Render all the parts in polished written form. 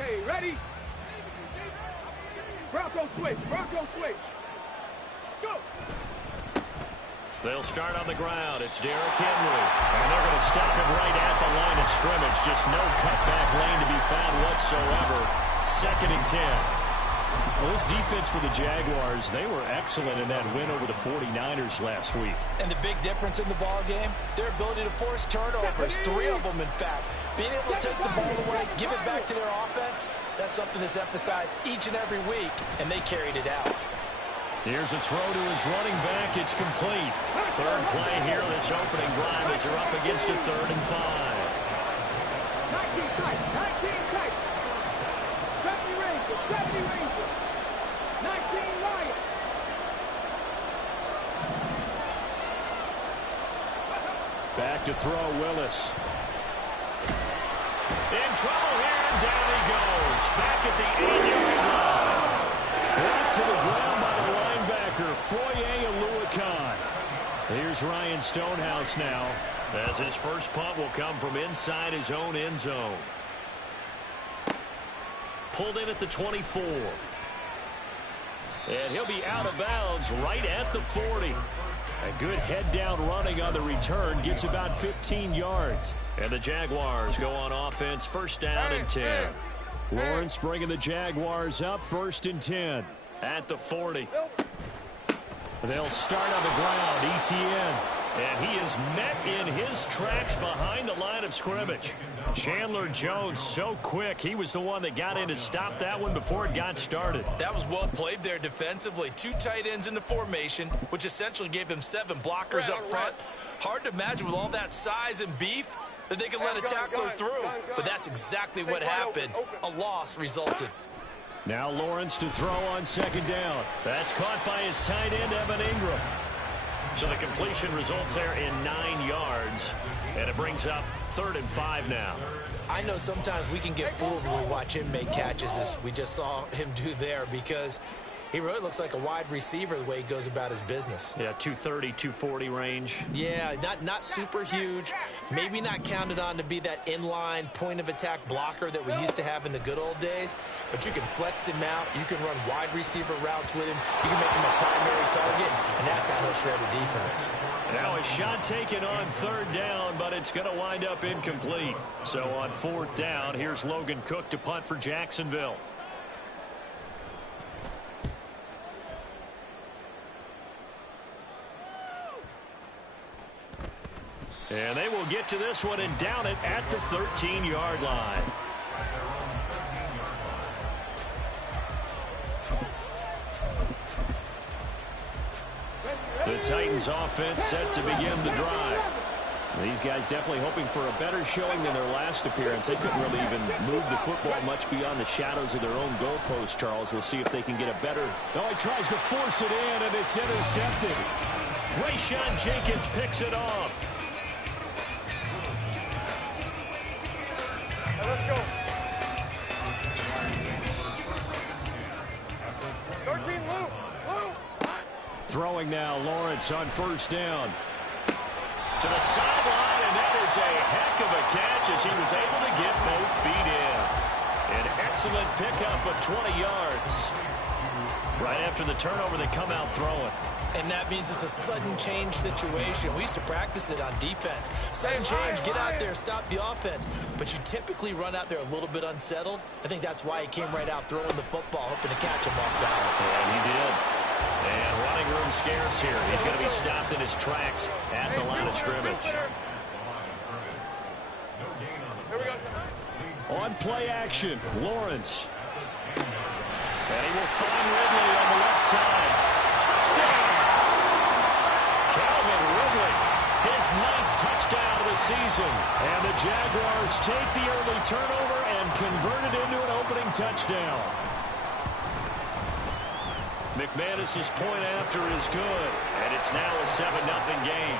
Okay, ready? Bronco switch. Go! They'll start on the ground. It's Derrick Henry. And they're going to stop him right at the line of scrimmage. Just no cutback lane to be found whatsoever. 2nd and 10. Well, this defense for the Jaguars, they were excellent in that win over the 49ers last week. And the big difference in the ball game, their ability to force turnovers, 3 of them in fact. Being able to take the ball away, give it back to their offense, that's something that's emphasized each and every week, and they carried it out. Here's a throw to his running back. It's complete. 3rd play here this opening drive as they're up against a 3rd and 5. 19 tight. 70 Rangers. 19 Lions. Back to throw, Willis. In trouble here, and down he goes. Back at the 8-yard line. Brought to the ground by the linebacker, Foye Oluokun. Here's Ryan Stonehouse now, as his first punt will come from inside his own end zone. Pulled in at the 24. And he'll be out of bounds right at the 40. A good head-down running on the return gets about 15 yards. And the Jaguars go on offense, 1st down and 10. Lawrence bringing the Jaguars up, 1st and 10. At the 40. They'll start on the ground, ETN. And he is met in his tracks behind the line of scrimmage. Chandler Jones so quick. He was the one that got in to stop that one before it got started. That was well played there defensively. 2 tight ends in the formation, which essentially gave them 7 blockers up front. Hard to imagine with all that size and beef that they could let a tackler through. But that's exactly what happened. A loss resulted. Now Lawrence to throw on 2nd down. That's caught by his tight end, Evan Ingram. So the completion results there in 9 yards. And it brings up 3rd and 5 now. I know sometimes we can get fooled when we watch him make catches, as we just saw him do there, because he really looks like a wide receiver the way he goes about his business. Yeah, 230, 240 range. Yeah, not super huge. Maybe not counted on to be that inline point-of-attack blocker that we used to have in the good old days. But you can flex him out. You can run wide receiver routes with him. You can make him a primary target, and that's how he'll shred a defense. Now a shot taken on 3rd down, but it's going to wind up incomplete. So on 4th down, here's Logan Cook to punt for Jacksonville. And they will get to this one and down it at the 13-yard line. The Titans offense set to begin the drive. These guys definitely hoping for a better showing than their last appearance. They couldn't really even move the football much beyond the shadows of their own goalpost, Charles. We'll see if they can get a better... Oh, he tries to force it in, and it's intercepted. Rayshawn Jenkins picks it off. Let's go. 13, Lou. Throwing now, Lawrence on 1st down. To the sideline, and that is a heck of a catch as he was able to get both feet in. An excellent pickup of 20 yards. Right after the turnover, they come out throwing. And that means it's a sudden change situation. We used to practice it on defense. Sudden change, get out there, stop the offense. But you typically run out there a little bit unsettled. I think that's why he came right out throwing the football, hoping to catch him off balance. And he did. And running room scarce here. He's going to be stopped in his tracks at the line of scrimmage. On play action, Lawrence. And he will find Ridley on the left side. Touchdown! Calvin Ridley, his 9th touchdown of the season. And the Jaguars take the early turnover and convert it into an opening touchdown. McManus's point after is good, and it's now a 7-0 game.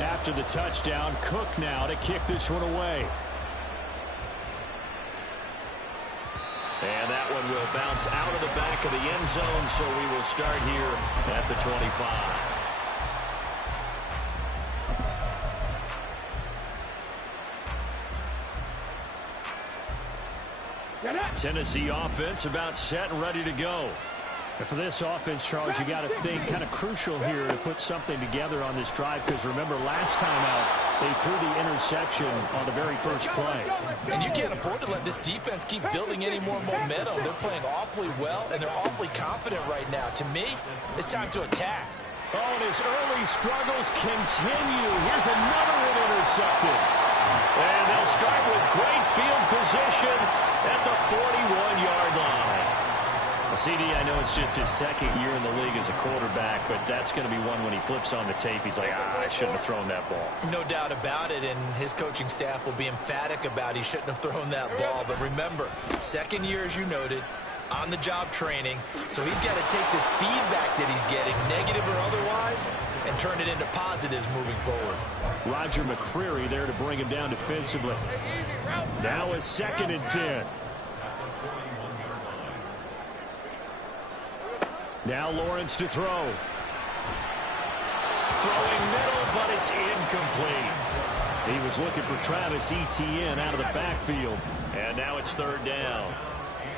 After the touchdown, Cook now to kick this one away. And that one will bounce out of the back of the end zone, so we will start here at the 25. Tennessee offense about set and ready to go. And for this offense, Charles, you got to think kind of crucial here to put something together on this drive, because remember last time out they threw the interception on the very first play. And you can't afford to let this defense keep building any more momentum. They're playing awfully well, and they're awfully confident right now. To me, it's time to attack. Oh, and his early struggles continue. Here's another one intercepted. And they'll start with great field position at the 41-yard line. CD, I know it's just his second year in the league as a quarterback, but that's going to be one when he flips on the tape. He's like, I shouldn't have thrown that ball. No doubt about it, and his coaching staff will be emphatic about he shouldn't have thrown that ball. But remember, second year, as you noted, on-the-job training, so he's got to take this feedback that he's getting, negative or otherwise, and turn it into positives moving forward. Roger McCreary there to bring him down defensively. Now a 2nd and 10. Now Lawrence to throw. Throwing middle, but it's incomplete. He was looking for Travis Etienne out of the backfield. And now it's 3rd down.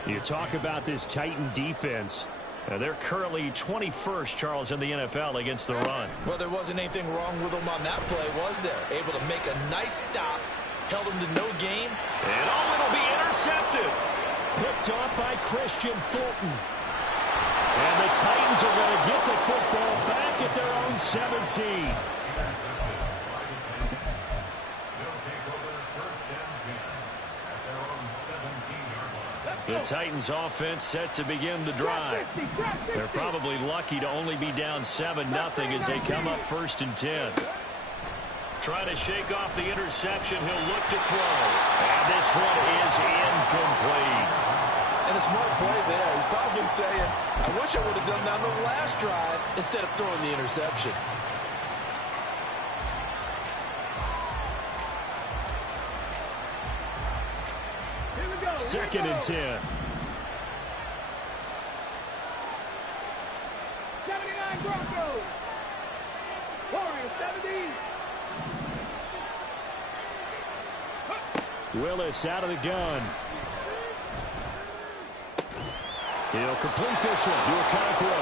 You talk about this Titan defense. They're currently 21st, Charles, in the NFL against the run. Well, there wasn't anything wrong with them on that play, was there? Able to make a nice stop, held them to no gain. And it'll be intercepted. Picked off by Christian Fulton. And the Titans are going to get the football back at their own 17. The Titans offense set to begin the drive. They're probably lucky to only be down 7-0 as they come up 1st and 10. Trying to shake off the interception. He'll look to throw. And this one is incomplete. And a smart play there. He's probably saying, I wish I would have done that on the last drive instead of throwing the interception. Here we go. 2nd and 10. 79 Broncos. Warriors 70. Willis out of the gun. He'll complete this one to Okonkwo.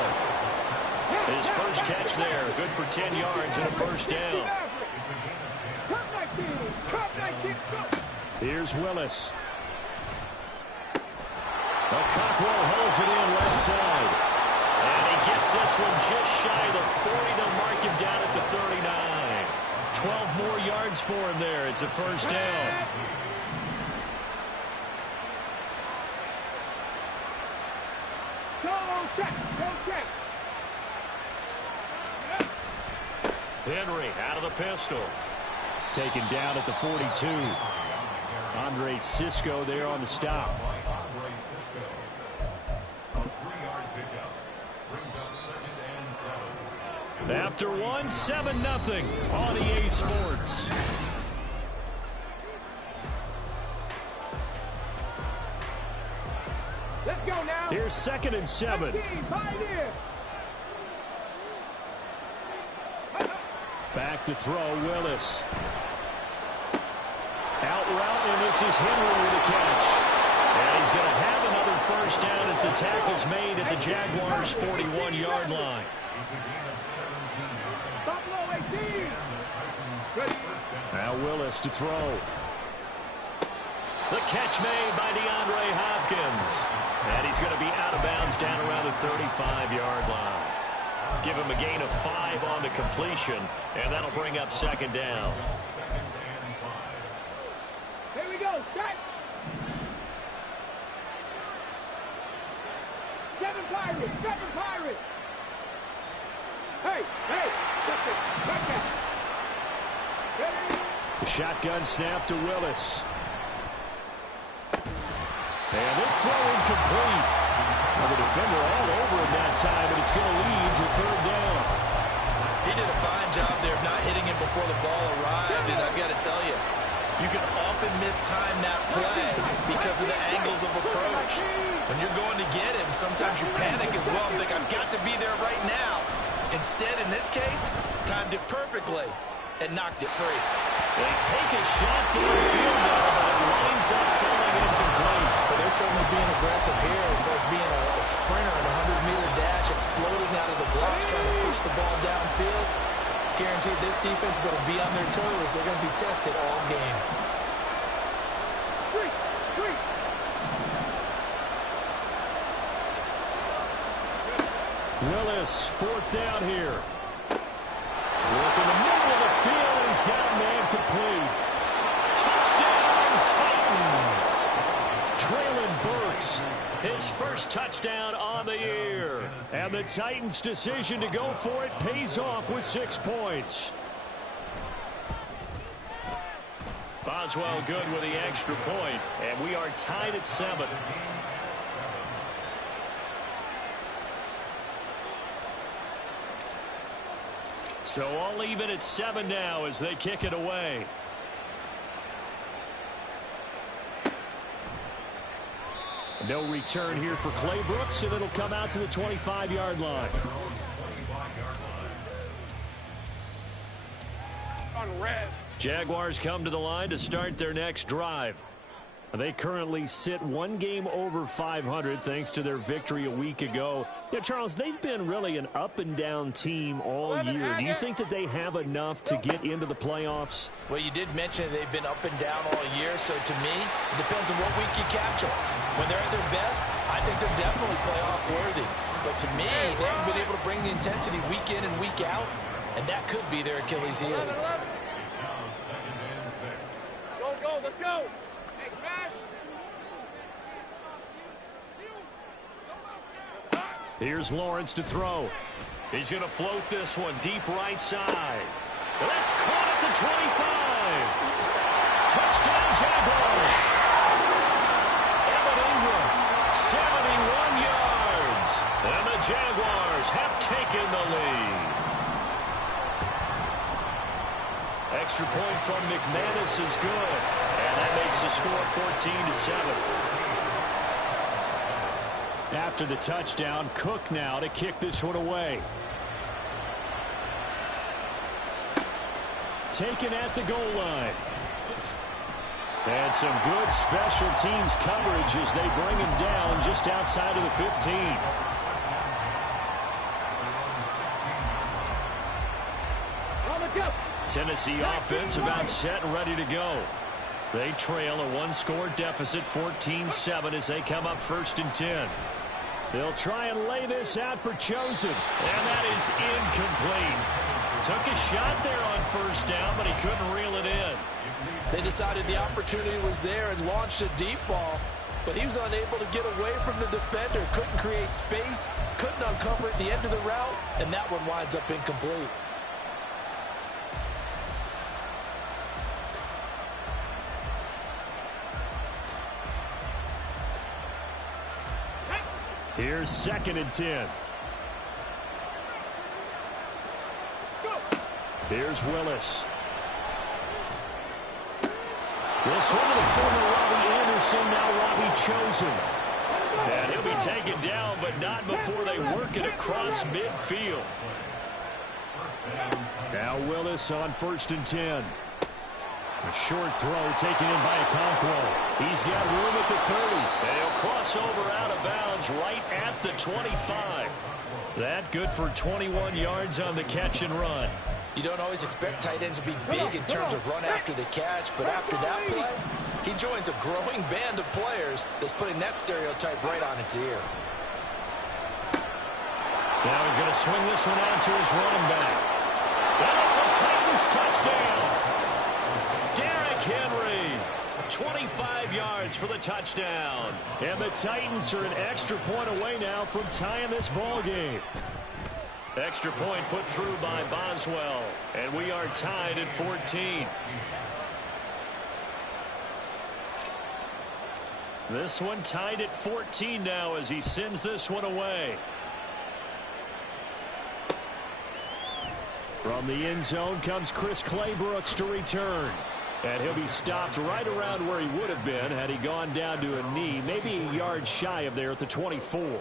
His first catch there. Good for 10 yards and a 1st down. Here's Willis. Okonkwo holds it in left side. And he gets this one just shy of the 40. They'll mark him down at the 39. 12 more yards for him there. It's a 1st down. Henry out of the pistol. Taken down at the 42. Andre Cisco there on the stop. After one, 7-0 on EA Sports. Let's go now. Here's 2nd and 7. Back to throw, Willis. Out route, and this is Henry with a catch. And he's going to have another 1st down as the tackle's made at the Jaguars' 41-yard line. Now Willis to throw. The catch made by DeAndre Hopkins. And he's going to be out of bounds down around the 35-yard line. Give him a gain of 5 on the completion, and that'll bring up 2nd down. Here we go. Strike. 7 Pirates. 7 Pirates. Hey. Check that. The shotgun snap to Willis. And this throw incomplete. Well, the defender all over him that time, but it's going to lead to 3rd down. He did a fine job there of not hitting him before the ball arrived, and I've got to tell you, You can often mistime that play because of the angles of approach. When you're going to get him, sometimes you panic as well and think, I've got to be there right now. Instead, in this case, timed it perfectly and knocked it free. They take a shot downfield there, but it winds up falling incomplete. But they're certainly being aggressive here. It's like being a sprinter in a 100-meter dash, exploding out of the blocks, trying to push the ball downfield. Guaranteed this defense better be on their toes. They're going to be tested all game. Willis, fourth down here. Look in the middle of the field, and he's got a man complete. Touchdown, Titans! Traylon Burks, his first touchdown on the year. And the Titans' decision to go for it pays off with 6 points. Boswell good with the extra point, and we are tied at 7. So all even at 7 now as they kick it away. No return here for Clay Brooks, and it'll come out to the 25-yard line. On red. Jaguars come to the line to start their next drive. They currently sit 1 game over 500 thanks to their victory a week ago. Yeah, Charles, they've been really an up-and-down team all year. Do you think that they have enough to get into the playoffs? Well, you did mention they've been up and down all year, so to me, it depends on what week you catch them. When they're at their best, I think they're definitely playoff worthy. But to me, they haven't been able to bring the intensity week in and week out, and that could be their Achilles heel. 11. Go, let's go. Hey, smash. Here's Lawrence to throw. He's going to float this one deep right side. That's caught at the 25. Touchdown, Jaguars. Evan Ingram, 71 yards. And the Jaguars have taken the lead. Extra point from McManus is good. And that makes the score 14-7. After the touchdown, Cook now to kick this one away. Taken at the goal line. And some good special teams coverage as they bring him down just outside of the 15. Tennessee offense about set and ready to go. They trail a 1-score deficit, 14-7, as they come up 1st and 10. They'll try and lay this out for Chosen. And that is incomplete. Took a shot there on 1st down, but he couldn't reel it in. They decided the opportunity was there and launched a deep ball, but he was unable to get away from the defender. Couldn't create space, couldn't uncover at the end of the route, and that one winds up incomplete. Here's 2nd and 10. Here's Willis. This one to the former Robbie Anderson, now Robbie Chosen. And he'll be taken down, but not before they work it across midfield. Now Willis on 1st and 10. A short throw taken in by Okonkwo. He's got room at the 30. And he'll cross over out of bounds right at the 25. That good for 21 yards on the catch and run. You don't always expect tight ends to be big in terms of run after the catch, but after that play, he joins a growing band of players that's putting that stereotype right on its ear. Now he's going to swing this one out to his running back. That's a Titans touchdown. Derrick Henry, 25 yards for the touchdown. And the Titans are an extra point away now from tying this ball game. Extra point put through by Boswell. And we are tied at 14. This one tied at 14 now as he sends this one away. From the end zone comes Chris Claybrooks to return. And he'll be stopped right around where he would have been had he gone down to a knee, maybe a yard shy of there at the 24.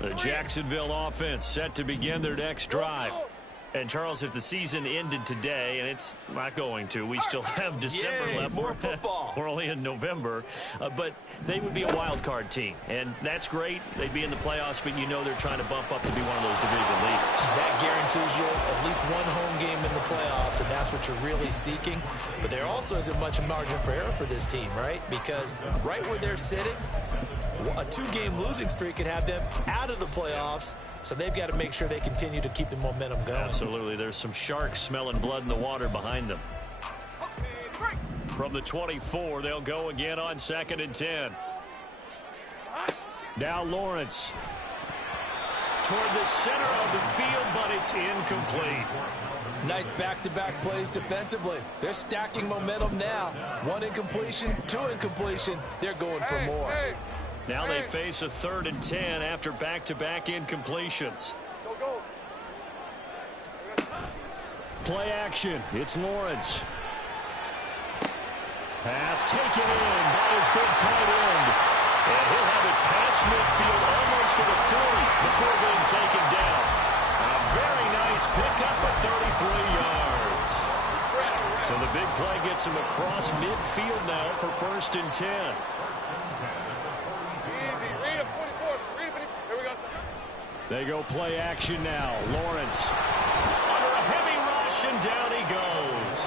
The Jacksonville offense set to begin their next drive. And, Charles, if the season ended today, and it's not going to, we still have December left. More football. We're only in November. But they would be a wild card team. And that's great. They'd be in the playoffs, but you know they're trying to bump up to be one of those division leaders. That guarantees you at least one home game in the playoffs, and that's what you're really seeking. But there also isn't much margin for error for this team, right? Because right where they're sitting, a 2-game losing streak could have them out of the playoffs. So they've got to make sure they continue to keep the momentum going. Absolutely. There's some sharks smelling blood in the water behind them. From the 24, they'll go again on 2nd and 10. Now Lawrence. Toward the center of the field, but it's incomplete. Nice back-to-back plays defensively. They're stacking momentum now. 1 incompletion, 2 incompletion. They're going for more. Now they face a 3rd and 10 after back-to-back incompletions. Play action. It's Lawrence. Pass taken in by his big tight end. And he'll have it past midfield almost to the 40 before being taken down. A very nice pickup of 33 yards. So the big play gets him across midfield now for 1st and 10. They go play action now. Lawrence under a heavy rush, and down he goes.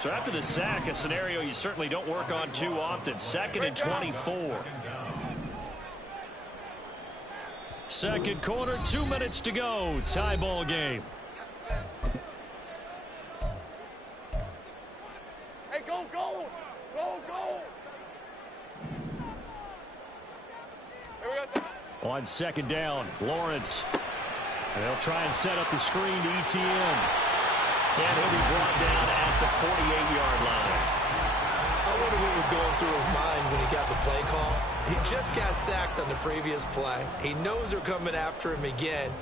So after the sack, a scenario you certainly don't work on too often. 2nd and 24. Second quarter, 2 minutes to go. Tie ball game. Hey, go, go! Go, go! Here we go. On 2nd down, Lawrence. And they'll try and set up the screen to ETN. And he'll be brought down at the 48-yard line. I wonder what was going through his mind when he got the play call. He just got sacked on the previous play. He knows they're coming after him again.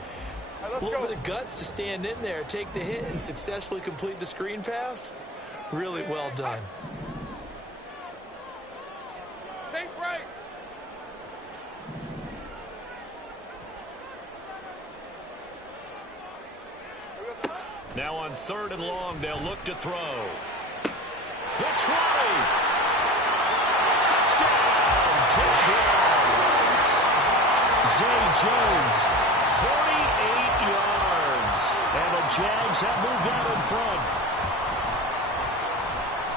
A little bit of guts to stand in there, take the hit, and successfully complete the screen pass. Really well done. Safe break. Now on 3rd and long, they'll look to throw. It's right. Touchdown, Jaguars. Zay Jones, 48 yards. And the Jags have moved out in front.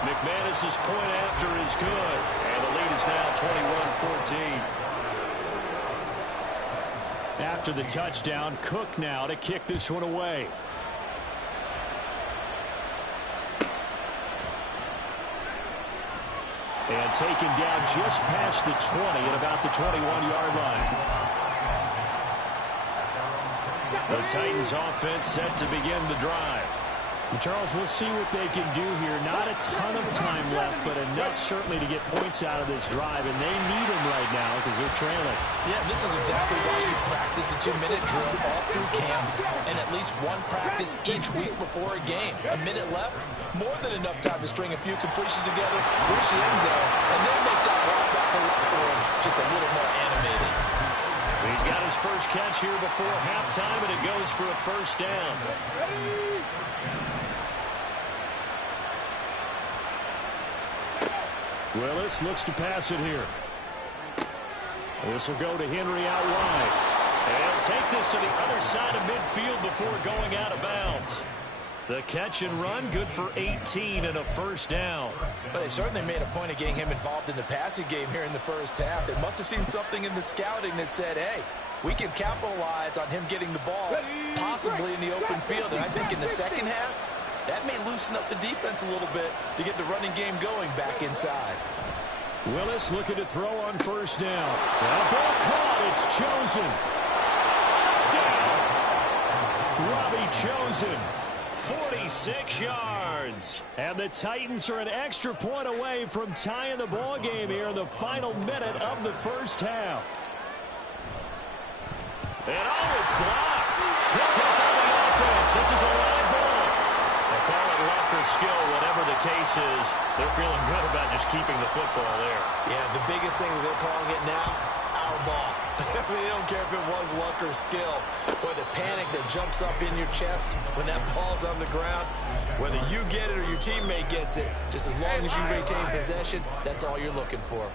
McManus's point after is good. And the lead is now 21-14. After the touchdown, Cook now to kick this one away. And taken down just past the 20 at about the 21-yard line. The Titans offense set to begin the drive. And Charles, we'll see what they can do here. Not a ton of time left, but enough certainly to get points out of this drive. And they need them right now because they're trailing. Yeah, this is exactly why you practice a 2-minute drill all through camp and at least one practice each week before a game. A minute left, more than enough time to string a few completions together, reach the end zone, and then make that walk back to left for him just a little more animated. He's got his first catch here before halftime, and it goes for a 1st down. Willis looks to pass it here. This will go to Henry out wide. And he'll take this to the other side of midfield before going out of bounds. The catch and run, good for 18 and a 1st down. But they certainly made a point of getting him involved in the passing game here in the first half. They must have seen something in the scouting that said, hey, we can capitalize on him getting the ball, possibly in the open field. And I think in the second half, that may loosen up the defense a little bit to get the running game going back inside. Willis looking to throw on 1st down. That ball caught. It's Chosen. Touchdown. Robbie Chosen. 46 yards. And the Titans are an extra point away from tying the ball game here in the final minute of the first half. And oh, it's blocked. Picked up on the offense. This is a live ball. They call it luck or skill, whatever the case is. They're feeling good about just keeping the football there. Yeah, the biggest thing that they're calling it now, our ball. I mean, they don't care if it was luck or skill. Boy, the panic that jumps up in your chest when that ball's on the ground, whether you get it or your teammate gets it, just as long as you retain possession, that's all you're looking for.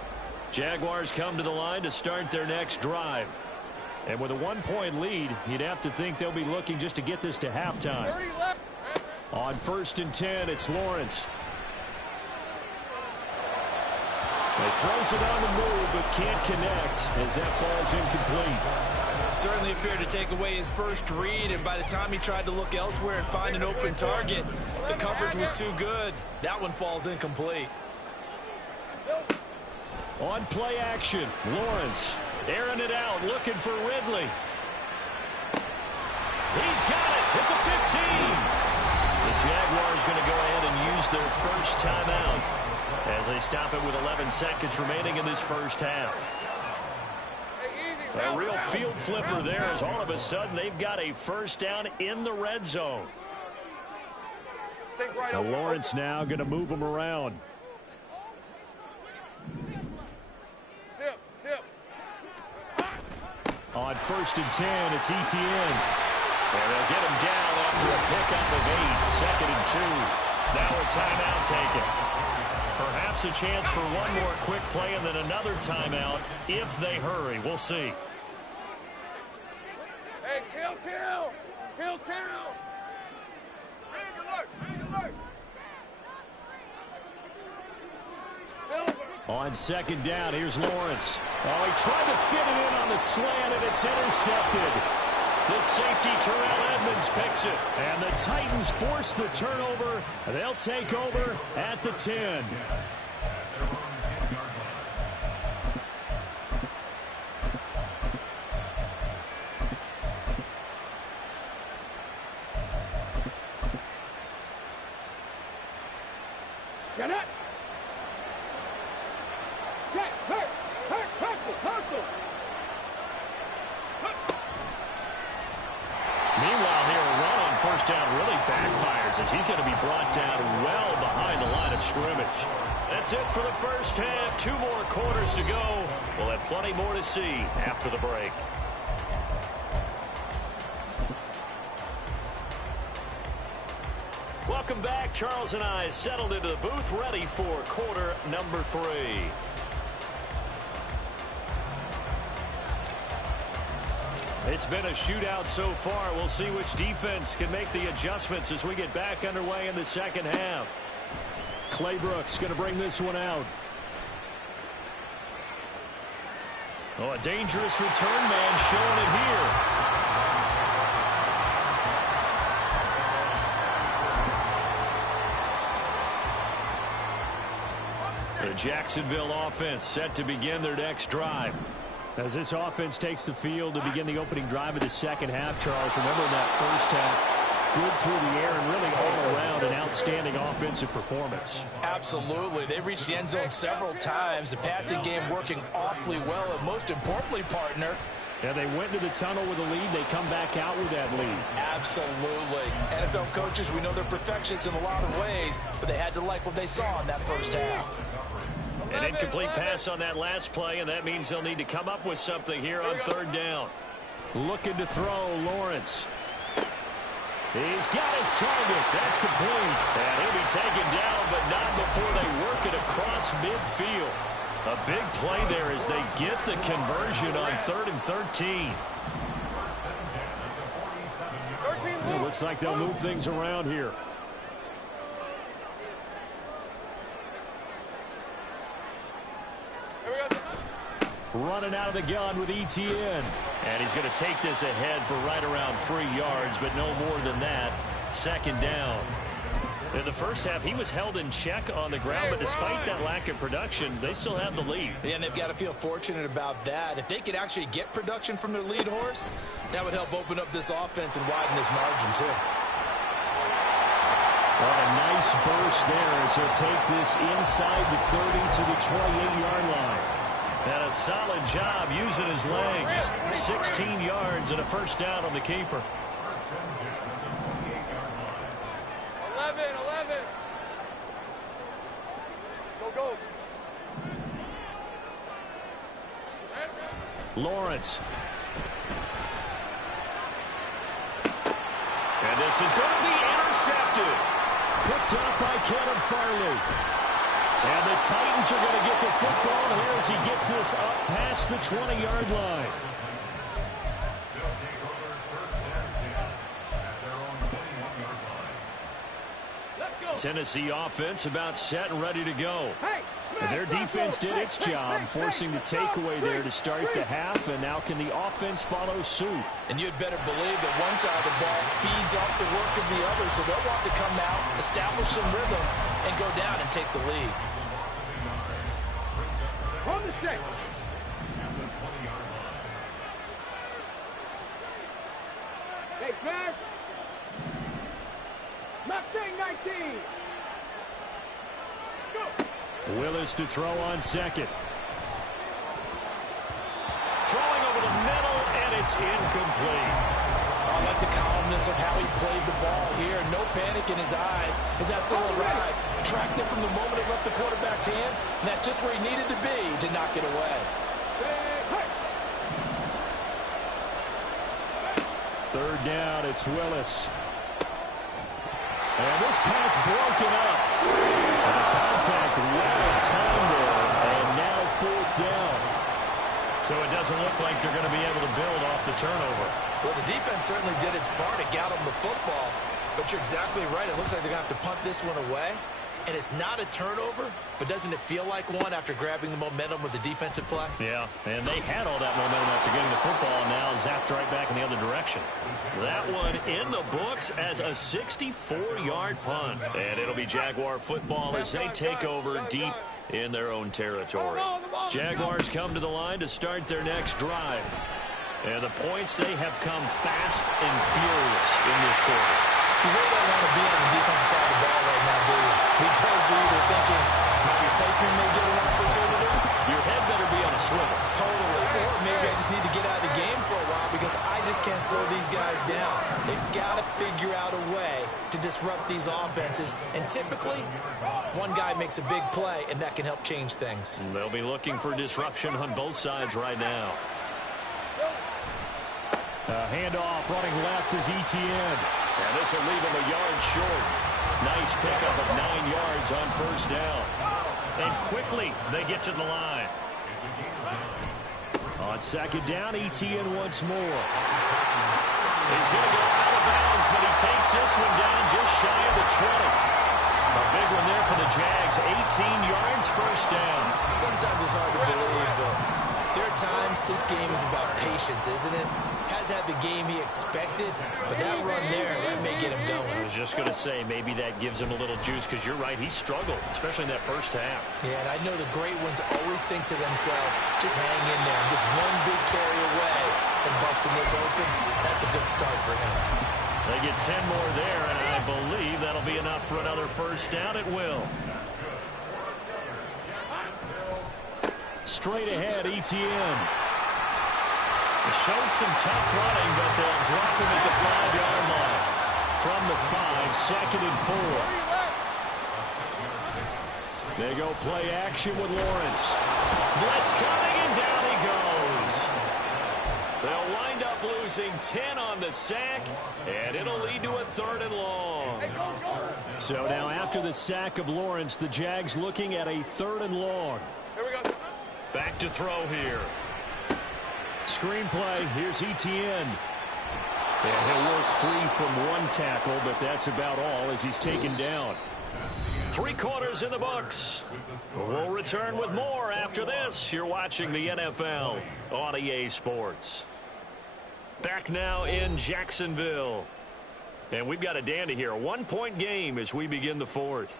Jaguars come to the line to start their next drive. And with a 1-point lead, you'd have to think they'll be looking just to get this to halftime. On 1st and 10, it's Lawrence. He throws it on the move, but can't connect as that falls incomplete. Certainly appeared to take away his first read, and by the time he tried to look elsewhere and find an open target, the coverage was too good. That one falls incomplete. On play action, Lawrence airing it out, looking for Ridley. He's got it at the 15. The Jaguars going to go ahead and use their first timeout as they stop it with 11 seconds remaining in this first half. A real field flipper there as all of a sudden they've got a first down in the red zone. Lawrence now going to move them around. On 1st and 10, it's Etienne. And they'll get him down after a pickup of 8, 2nd and 2. Now a timeout taken. Perhaps a chance for one more quick play and then another timeout if they hurry. We'll see. Hey, kill. On 2nd down, here's Lawrence. Oh, he tried to fit it in on the slant, and it's intercepted. The safety, Terrell Edmonds, picks it. And the Titans force the turnover. They'll take over at the 10. Get it! Meanwhile, here a run on 1st down really backfires as he's going to be brought down well behind the line of scrimmage. That's it for the first half. 2 more quarters to go. We'll have plenty more to see after the break. Welcome back. Charles and I settled into the booth, ready for quarter number 3. It's been a shootout so far. We'll see which defense can make the adjustments as we get back underway in the second half. Claybrooks going to bring this one out. Oh, a dangerous return man showing it here. The Jacksonville offense set to begin their next drive. As this offense takes the field to begin the opening drive of the second half, Charles, remember that first half, good through the air and really all around an outstanding offensive performance. Absolutely. They've reached the end zone several times. The passing game working awfully well, and most importantly, partner, Yeah, they went to the tunnel with a lead. They come back out with that lead. absolutely. NFL coaches, we know they're perfectionists in a lot of ways, but they had to like what they saw in that first half. An incomplete pass on that last play, and that means they'll need to come up with something here on 3rd down. Looking to throw, Lawrence. He's got his target. That's complete. And he'll be taken down, but not before they work it across midfield. A big play there as they get the conversion on 3rd and 13. It looks like they'll move things around here. Running out of the gun with Etienne. And he's going to take this ahead for right around 3 yards, but no more than that. 2nd down. In the first half, he was held in check on the ground, but despite that lack of production, they still have the lead. Yeah, and they've got to feel fortunate about that. If they could actually get production from their lead horse, that would help open up this offense and widen this margin, too. What a nice burst there as he'll take this inside the 30 to the 28-yard line. And a solid job using his legs. 16 yards and a first down on the keeper. 11. Go. Lawrence. And this is going to be intercepted. Picked up by Kevin Farley. And the Titans are going to get the football here as he gets this up past the 20-yard line. Tennessee offense about set and ready to go. And their defense did its job, forcing the takeaway there to start the half, and now can the offense follow suit? And you'd better believe that one side of the ball feeds off the work of the other, so they'll want to come out, establish some rhythm, and go down and take the lead. From the six. Hey, Smash. Mustang 19. Go. Willis to throw on second. Throwing over the middle, and it's incomplete. I like the calmness of how he played the ball here. No panic in his eyes as that throw arrived. Tracked it from the moment it left the quarterback's hand, and that's just where he needed to be to knock it away. Third down, it's Willis. And this pass broken up. And the contact well timed there, and now fourth down. So it doesn't look like they're going to be able to build off the turnover. Well, the defense certainly did its part to get them the football. But you're exactly right. It looks like they're going to have to punt this one away. And it's not a turnover, but doesn't it feel like one after grabbing the momentum with the defensive play? Yeah, and they had all that momentum after getting the football, and now zapped right back in the other direction. That one in the books as a 64-yard punt. And it'll be Jaguar football as they take over deep in their own territory. Jaguars come to the line to start their next drive. And the points, they have come fast and furious in this quarter. You really don't want to be on the defensive side of the ball right now, do you? Because you're either thinking my replacement may get an opportunity. Your head better be on a swivel. Totally. Or maybe I just need to get out of the game for a while because I just can't slow these guys down. They've got to figure out a way to disrupt these offenses. And typically, one guy makes a big play, and that can help change things. And they'll be looking for disruption on both sides right now. Handoff running left is Etienne. And this will leave him a yard short. Nice pickup of 9 yards on first down. And quickly they get to the line. On second down, Etienne once more. He's going to go out of bounds, but he takes this one down just shy of the 20. A big one there for the Jags. 18 yards, first down. Sometimes it's hard to believe, but there are times this game is about patience, isn't it? Has had the game he expected, but that run there, that may get him going. I was just going to say, maybe that gives him a little juice, because you're right, he struggled, especially in that first half. Yeah, and I know the great ones always think to themselves, just hang in there. Just one big carry away from busting this open. That's a good start for him. They get 10 more there, and I believe that'll be enough for another first down at will. Straight ahead, Etienne. Showed some tough running, but they'll drop him at the 5-yard line. From the 5, second and 4. They go play action with Lawrence. Blitz coming, and down he goes. They'll wind up losing 10 on the sack, and it'll lead to a 3rd and long. So now after the sack of Lawrence, the Jags looking at a 3rd and long. Here we go. Back to throw here. Screenplay, here's Etienne. And he'll work free from one tackle, but that's about all as he's taken down. 3 quarters in the books. We'll return with more after this. You're watching the NFL on EA Sports. Back now in Jacksonville. And we've got a dandy here. A 1-point game as we begin the 4th.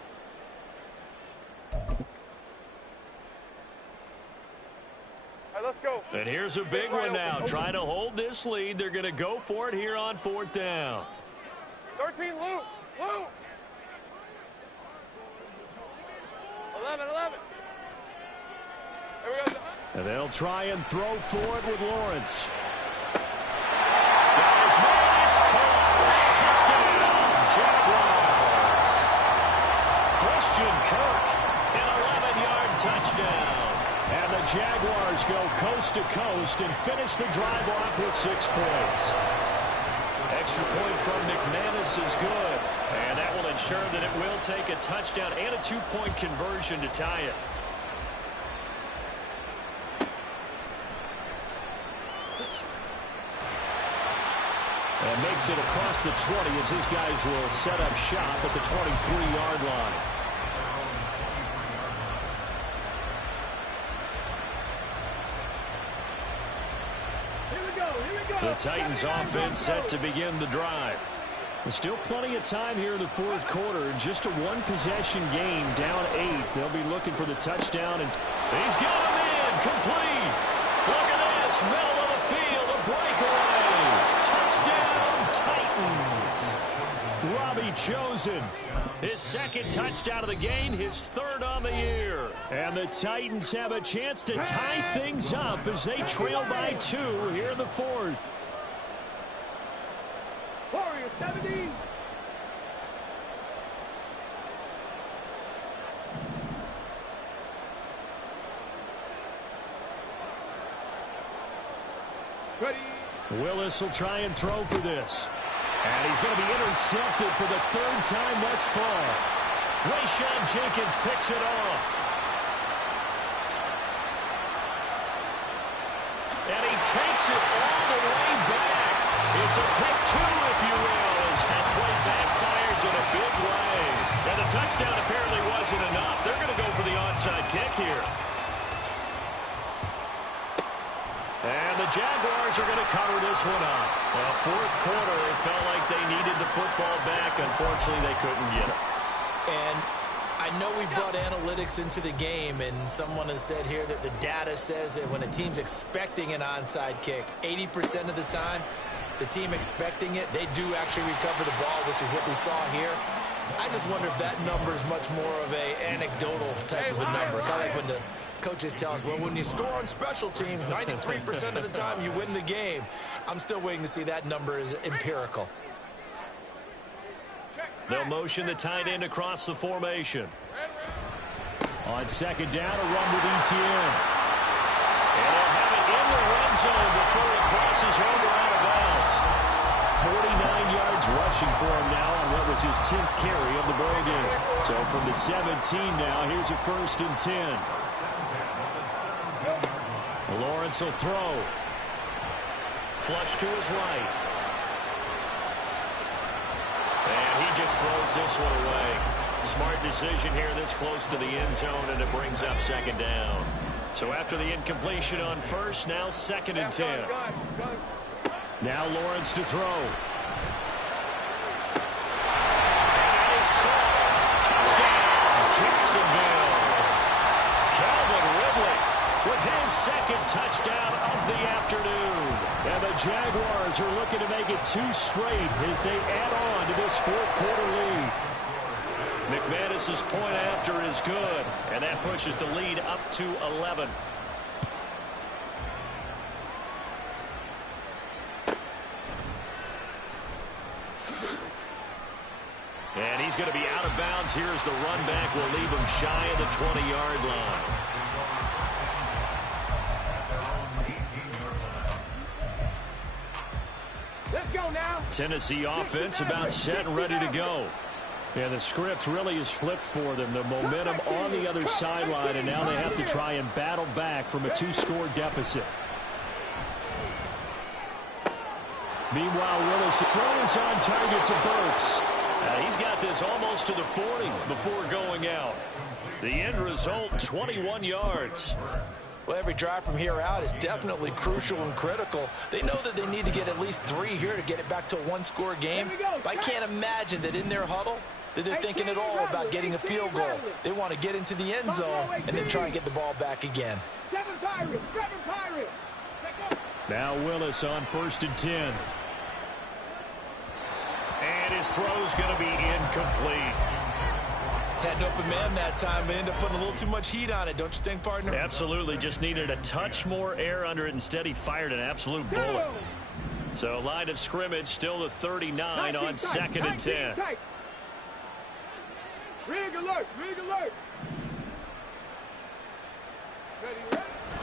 Let's go. And here's a big one now. Trying to hold this lead. They're going to go for it here on 4th down. 13, Luke. 11. Here we go. And they'll try and throw for it with Lawrence. Guys, man, it's caught. Touchdown, Jaguars. Christian Kirk, an 11-yard touchdown. And the Jaguars go coast to coast and finish the drive off with 6 points. Extra point from McManus is good. And that will ensure that it will take a touchdown and a 2-point conversion to tie it. And makes it across the 20 as his guys will set up shop at the 23-yard line. The Titans offense set to begin the drive. There's still plenty of time here in the fourth quarter. Just a one-possession game, down 8. They'll be looking for the touchdown. And he's got him in, complete. Look at this, middle of the field, a breakaway. Touchdown, Titans. Robbie Chosen. His second touchdown of the game, his third on the year. And the Titans have a chance to tie things up as they trail by 2 here in the fourth. Warriors 70. Ready. Willis will try and throw for this. And he's going to be intercepted for the 3rd time thus far. Rayshon Jenkins picks it off. And he takes it all the way back. It's a pick 2, if you will, as that play backfires in a big way. And the touchdown apparently wasn't enough. They're going to go for the onside kick here. And the Jaguars are going to cover this one up. Well, fourth quarter, it felt like they needed the football back. Unfortunately, they couldn't get it. And I know we brought analytics into the game, and someone has said here that the data says that when a team's expecting an onside kick, 80% of the time, the team expecting it, they do actually recover the ball, which is what we saw here. I just wonder if that number is much more of a anecdotal type of a number. Kind of like when the coaches tell us, well, when you score on special teams, 93% of the time you win the game. I'm still waiting to see that number is empirical. They'll motion the tight end across the formation. On second down, a run with Etienne. And they'll have it in the red zone before it crosses over out of bounds. 49 yards rushing for him now on what was his 10th carry of the ball game. So from the 17 now, here's a 1st and 10. Lawrence will throw. Flush to his right. And he just throws this one away. Smart decision here this close to the end zone, and it brings up 2nd down. So after the incompletion on 1st, now 2nd and 10. Now Lawrence to throw. That is caught. Touchdown, Jacksonville. Calvin Ridley with his 2nd touchdown of the afternoon. And the Jaguars are looking to make it 2 straight as they add on to this fourth quarter lead. McManus's point after is good, and that pushes the lead up to 11. And he's going to be out of bounds. Here's the run back. Will leave him shy of the 20-yard line. Let's go now. Tennessee offense about set and ready to go. And the script really is flipped for them. The momentum on the other sideline, and now they have to try and battle back from a 2-score deficit. Meanwhile, Willis throws on target to Burks. He's got this almost to the 40 before going out. The end result, 21 yards. Well, every drive from here out is definitely crucial and critical. They know that they need to get at least 3 here to get it back to a 1-score game. But I can't imagine that in their huddle that they're thinking at all about getting a field goal. They want to get into the end zone and then try and get the ball back again. Now Willis on 1st and 10. And his throw's going to be incomplete. Had an open man that time, but ended up putting a little too much heat on it, don't you think, partner? Absolutely. Just needed a touch more air under it. Instead, he fired an absolute bullet. So, line of scrimmage, still the 39 on 2nd and 10. Rig alert, rig alert.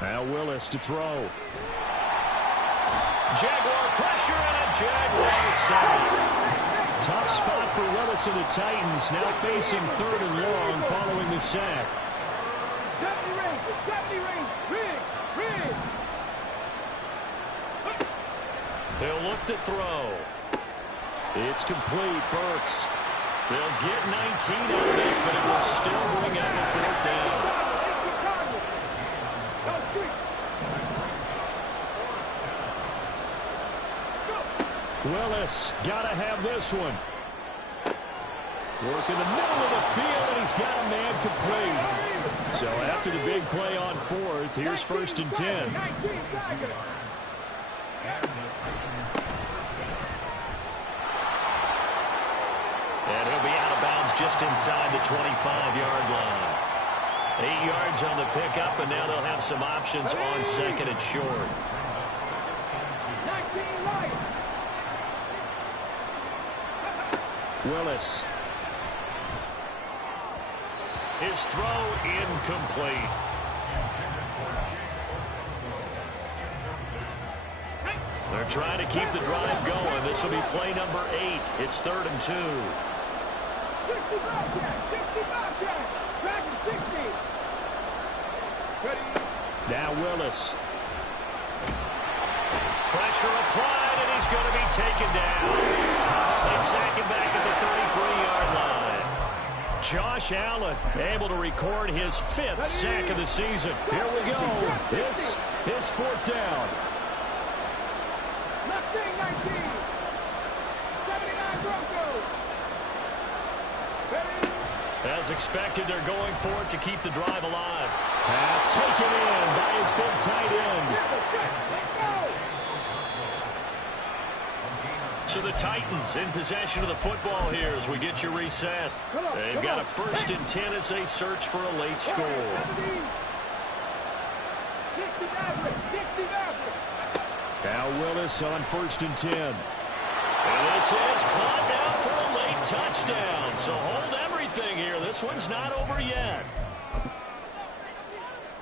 Now Willis to throw. Jaguar pressure and a Jaguar sack. Tough spot for Willis and the Titans, now facing 3rd and long following the sack. 70 range, rig. They'll look to throw. It's complete. Burks. They'll get 19 out of this, but it will still bring up a 4th down. Willis, gotta have this one. Work in the middle of the field, and he's got a man complete. So after the big play on 4th, here's 1st and 10. And he'll be out of bounds just inside the 25-yard line. 8 yards on the pickup, and now they'll have some options on 2nd and short. Willis. His throw incomplete. They're trying to keep the drive going. This will be play number 8. It's 3rd and 2. 60. Now Willis. Pressure applied, and he's going to be taken down. They sack him back at the 33-yard line. Josh Allen able to record his 5th sack of the season. Here we go. This is 4th down. Left wing 19. 79 Broncos. As expected, they're going for it to keep the drive alive. Pass taken in by his big tight end. So the Titans in possession of the football here as we get you reset. They've got a 1st and 10 as they search for a late score. Now Willis on 1st and 10. And this is caught now for a late touchdown. So hold everything here. This one's not over yet.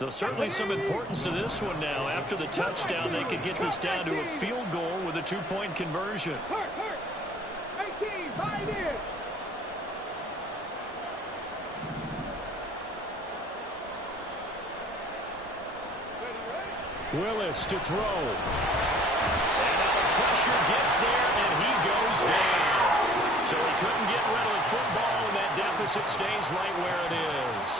So certainly some importance to this one now. After the touchdown, they could get this down to a field goal with a 2-point conversion. 18, buy it in. Willis to throw. And now the pressure gets there, and he goes down. So he couldn't get rid of the football, and that deficit stays right where it is.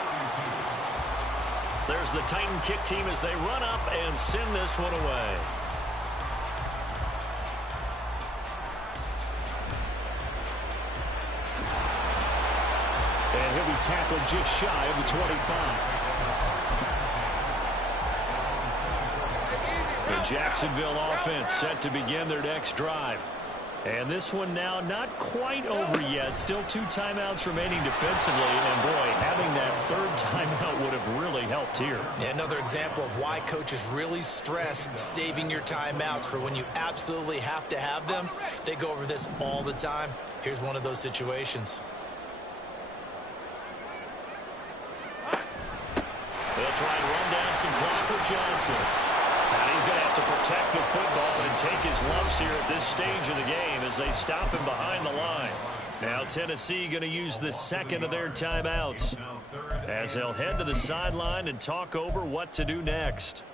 There's the Titan kick team as they run up and send this one away. And he'll be tackled just shy of the 25. The Jacksonville offense set to begin their next drive. And this one now not quite over yet. Still 2 timeouts remaining defensively. And, boy, having that 3rd timeout would have really helped here. Yeah, another example of why coaches really stress saving your timeouts for when you absolutely have to have them. They go over this all the time. Here's one of those situations. They'll try and run down some clock with Johnson. And he's going to have to protect the football and take his lumps here at this stage of the game as they stop him behind the line. Now Tennessee going to use the 2nd of their timeouts as they'll head to the sideline and talk over what to do next.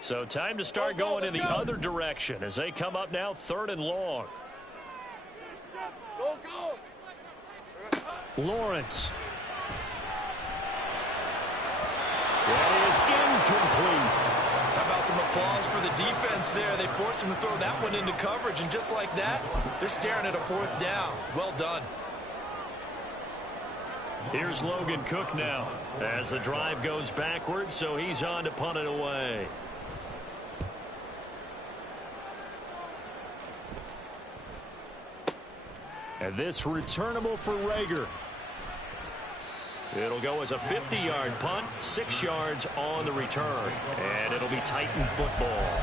So time to start going in the other direction as they come up now 3rd and long. Lawrence. That is incomplete. How about some applause for the defense there? They forced him to throw that one into coverage, and just like that, they're staring at a 4th down. Well done. Here's Logan Cook now as the drive goes backwards, so he's on to punt it away. And this returnable for Rager. It'll go as a 50-yard punt, 6 yards on the return. And it'll be Titan football.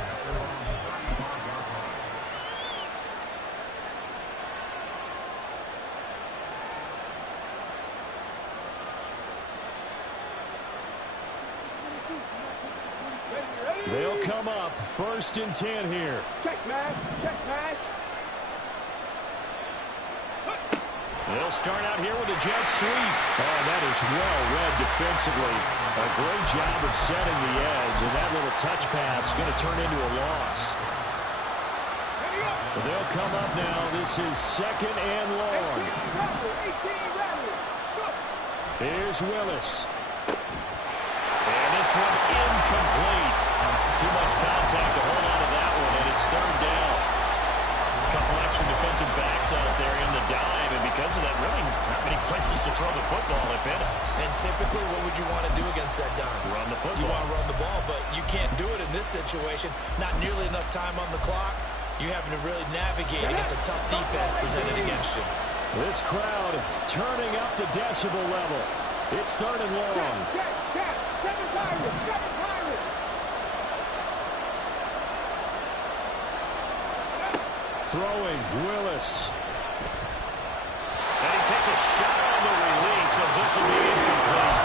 They'll come up 1st and 10 here. Check match, check match. They'll start out here with a jet sweep. Oh, that is well read defensively. A great job of setting the edge, and that little touch pass is going to turn into a loss. They'll come up now. This is 2nd and long. 18 rattle. Here's Willis. And this one incomplete. Too much contact to hold on to that one, and it's 3rd down. A couple extra defensive backs out there in the dime, and because of that, really not many places to throw the football, if any. And typically, what would you want to do against that dime? Run the football. You want to run the ball, but you can't do it in this situation. Not nearly enough time on the clock. You having to really navigate against a tough defense presented against you. This crowd turning up the decibel level. It's 3rd and long. Check, check. 7 Pirates, 7 Pirates. Throwing, Willis. And he takes a shot on the release as this will be incomplete.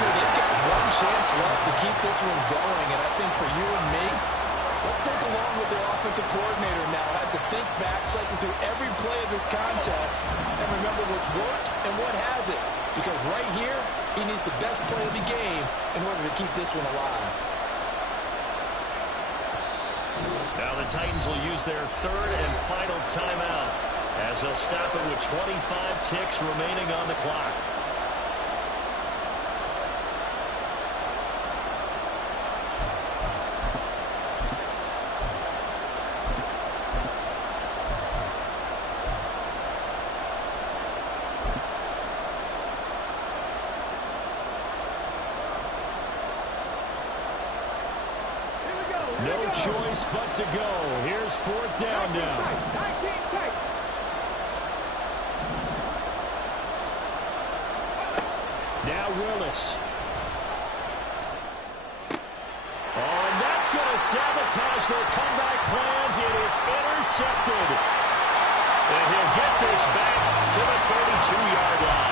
They've got one chance left to keep this one going, and I think for you and me, let's think along with their offensive coordinator now. Has to think back, cycle through every play of this contest, and remember what's worked and what hasn't. Because right here, he needs the best play of the game in order to keep this one alive. Now the Titans will use their 3rd and final timeout as they'll stop it with 25 ticks remaining on the clock. No choice but to go. Here's 4th down now. 19 tight. Now Willis. Oh, and that's going to sabotage their comeback plans. It is intercepted. And he'll get this back to the 32-yard line.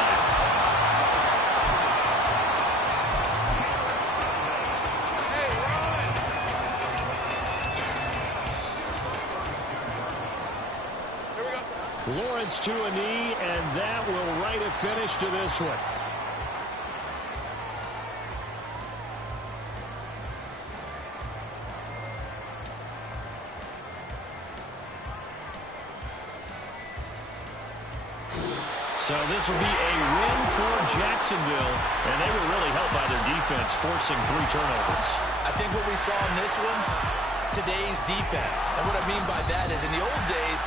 Lawrence to a knee, and that will write a finish to this one. So this will be a win for Jacksonville, and they were really helped by their defense forcing 3 turnovers. I think what we saw in this one, today's defense. And what I mean by that is in the old days,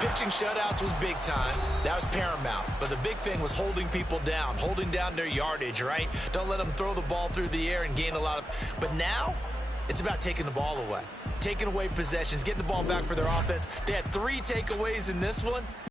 pitching shutouts was big time. That was paramount. But the big thing was holding people down, holding down their yardage, right? Don't let them throw the ball through the air and gain a lot of... But now, it's about taking the ball away. Taking away possessions, getting the ball back for their offense. They had 3 takeaways in this one.